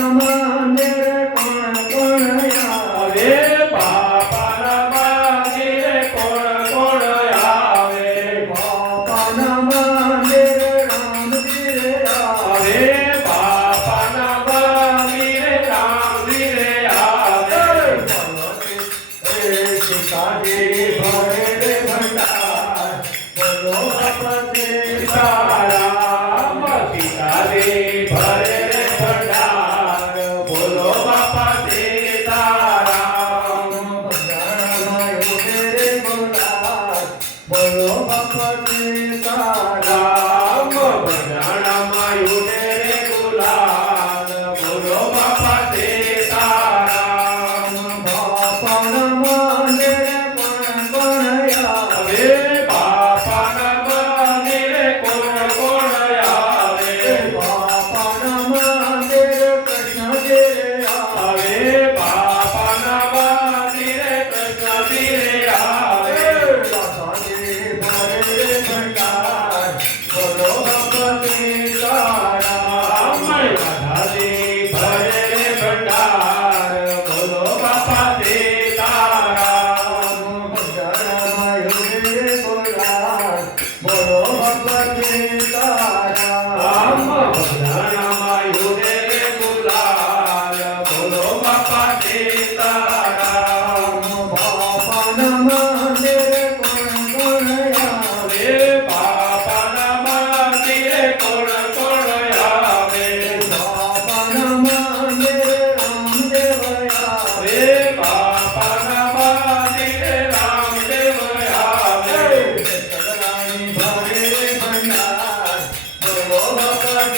mama. Ram પટેતા Ram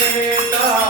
Sita